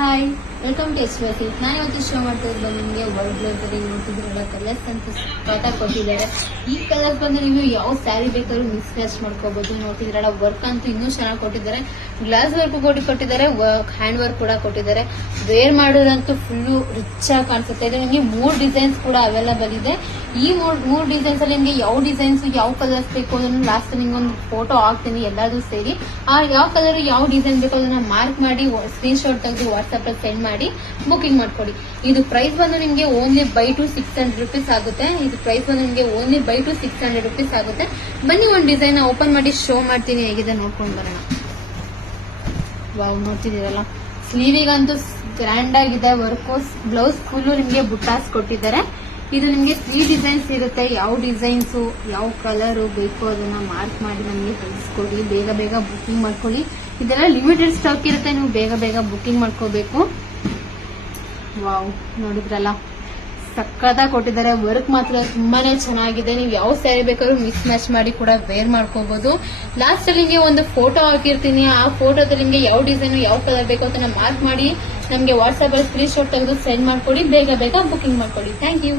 Hi, welcome to ಎಸ್ವಸಿ. ನಾನು ಇವತ್ತು show ಮಾಡ್ತಿರೋದು ನಿಮಗೆ ವರ್ಲ್ಡ್ ಬ್ಲೌಸಲ್ಲಿ ನೋಡ್ತಿದ್ದೀರಲ್ಲ, ಕಲರ್ಸ್ ಅಂತ ಸಖತ್ತಾಗಿ ಕೊಟ್ಟಿದ್ದಾರೆ. ಈ ಕಲರ್ಸ್ ಬಂದು ನೀವು ಯಾವ ಸ್ಯಾರಿ ಬೇಕಾದ್ರೂ ಮಿಸ್ ಮ್ಯಾಚ್ ಮಾಡ್ಕೋಬಹುದು. ನೋಡ್ತಿದ್ದೀರಲ್ಲ, ವರ್ಕ್ ಅಂತೂ ಇನ್ನೂ ಚೆನ್ನಾಗಿ ಕೊಟ್ಟಿದ್ದಾರೆ. ಗ್ಲಾಸ್ ವರ್ಕ್ ಕೊಟ್ಟಿದ್ದಾರೆ, ಹ್ಯಾಂಡ್ ವರ್ಕ್ ಕೂಡ ಕೊಟ್ಟಿದ್ದಾರೆ. ವೇರ್ ಮಾಡೋದಂತೂ ಫುಲ್ಲು ರಿಚ್ ಆಗಿ ಕಾಣಿಸುತ್ತೆ. ಇದು ನಿಮಗೆ 3 ಡಿಸೈನ್ಸ್ ಕೂಡ ಅವೈಲಬಲ್ ಇದೆ. ಈ ಮೂರು ಡಿಸೈನ್ಸ್ ಅಲ್ಲಿ ನಿಮಗೆ ಯಾವ ಡಿಸೈನ್ಸ್ ಯಾವ ಕಲರ್ಸ್ ಬೇಕು ಅದನ್ನು ಲಾಸ್ಟ್ ನಿಮ್ಗೆ ಒಂದು ಫೋಟೋ ಹಾಕ್ತೀನಿ ಎಲ್ಲಾದ್ರೂ ಸೇರಿ. ಆ ಯಾವ ಕಲರ್ ಯಾವ ಡಿಸೈನ್ ಬೇಕು ಅದನ್ನ ಮಾರ್ಕ್ ಮಾಡಿ ಸ್ಕ್ರೀನ್ ಶಾಟ್ ತೆಗೆದು ವಾಟ್ಸ್ಆಪ್ ಅಲ್ಲಿ ಸೆಂಡ್ ಮಾಡಿ ಬುಕಿಂಗ್ ಮಾಡ್ಕೊಡಿ. ಇದು ಪ್ರೈಸ್ ಬಂದು ನಿಮಗೆ ಓನ್ಲಿ ಬೈ ಟು 600 rupees ಆಗುತ್ತೆ. ಇದು ಪ್ರೈಸ್ ಬಂದು ನಿಮಗೆ ಓನ್ಲಿ ಬೈ ಟು 600 rupees ಆಗುತ್ತೆ. ಬನ್ನಿ ಒಂದು ಡಿಸೈನ್ ಓಪನ್ ಮಾಡಿ ಶೋ ಮಾಡ್ತೀನಿ, ಹೇಗಿದೆ ನೋಡ್ಕೊಂಡು ಬರೋಣ. ವಾವ್, ನೋಡ್ತಿದ್ದೀರಲ್ಲ, ಸ್ಲೀವಿಗಂತೂ ಗ್ರ್ಯಾಂಡ್ ಆಗಿದೆ ವರ್ಕ್. ಬ್ಲೌಸ್ ಫುಲ್ಲು ನಿಮಗೆ ಬುಟ್ಟಾಸ್ ಕೊಟ್ಟಿದ್ದಾರೆ. ಇದು ನಿಮಗೆ 3 ಡಿಸೈನ್ಸ್ ಇರುತ್ತೆ. ಯಾವ ಡಿಸೈನ್ಸ್ ಯಾವ ಕಲರ್ ಬೇಕು ಅದನ್ನ ಮಾರ್ಕ್ ಮಾಡಿ ನಮಗೆ ಕಳಿಸ್ಕೊಡಿ. ಬೇಗ ಬೇಗ ಬುಕಿಂಗ್ ಮಾಡ್ಕೊಳ್ಳಿ. ಇದೆಲ್ಲ ಲಿಮಿಟೆಡ್ ಸ್ಟಾಕ್ ಇರುತ್ತೆ, ನೀವು ಬೇಗ ಬೇಗ ಬುಕಿಂಗ್ ಮಾಡ್ಕೋಬೇಕು. ವಾವ್, ನೋಡಿದ್ರಲ್ಲ, ಸಕ್ಕತ್ತಾಗಿ ಕೊಟ್ಟಿದ್ದಾರೆ. ವರ್ಕ್ ಮಾತ್ರ ತುಂಬಾನೇ ಚೆನ್ನಾಗಿದೆ. ನೀವು ಯಾವ ಸ್ಯಾರಿ ಬೇಕಾದ್ರೂ ಮಿಸ್ ಮ್ಯಾಚ್ ಮಾಡಿ ಕೂಡ ವೇರ್ ಮಾಡ್ಕೋಬಹುದು. ಲಾಸ್ಟ್ ಅಲ್ಲಿ ನಿಮಗೆ ಒಂದು ಫೋಟೋ ಹಾಕಿರ್ತೀನಿ. ಆ ಫೋಟೋದಲ್ಲಿ ನಿಮಗೆ ಯಾವ ಡಿಸೈನ್ ಯಾವ ಕಲರ್ ಬೇಕು ಅಂತ ಮಾರ್ಕ್ ಮಾಡಿ ನಮಗೆ ವಾಟ್ಸ್ಆಪ್ ಅಲ್ಲಿ ಸ್ಕ್ರೀನ್ ಶಾಟ್ ತೆಗೆದು ಸೆಂಡ್ ಮಾಡ್ಕೊಡಿ. ಬೇಗ ಬೇಗ ಬುಕಿಂಗ್ ಮಾಡ್ಕೊಡಿ. Thank you.